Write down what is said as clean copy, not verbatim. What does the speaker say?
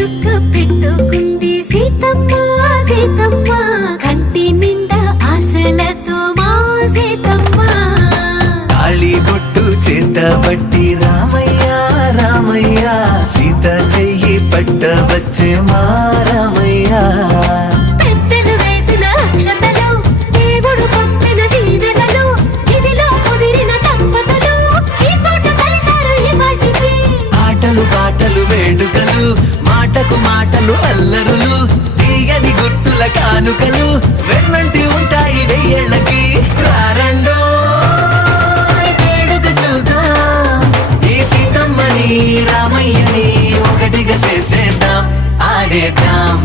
చుక్క పెట్టుకుంది సీతమ్మ సీతమ్మ కంటి నిండా ఆశలతో మా సీతమ్మ తాళి బొట్టు చేత బట్టి రామయ్య రామయ్య సీత చెయ్యి పట్ట వచ్చే మా రామయ్య పెద్దలు వేసిన అక్షతలు దేవుడు పంపిన దీవెనలు ఇవిలో కుదిరిన దంపతులు ఈ చోట కలిసారు ఈ మాటికి ఆటలు పాటలు వేడుకలు మాటకు మాటలు అల్లరులు తీయని గుర్తుల కానుకలు వెన్నంటి ఉంటాయి వెయ్యేళ్ళకి రారండో వేడుక చూద్దాం ఈ సీతమ్మని రామయ్యని ఒకటిగా చేసేద్దాం ఆడేద్దాం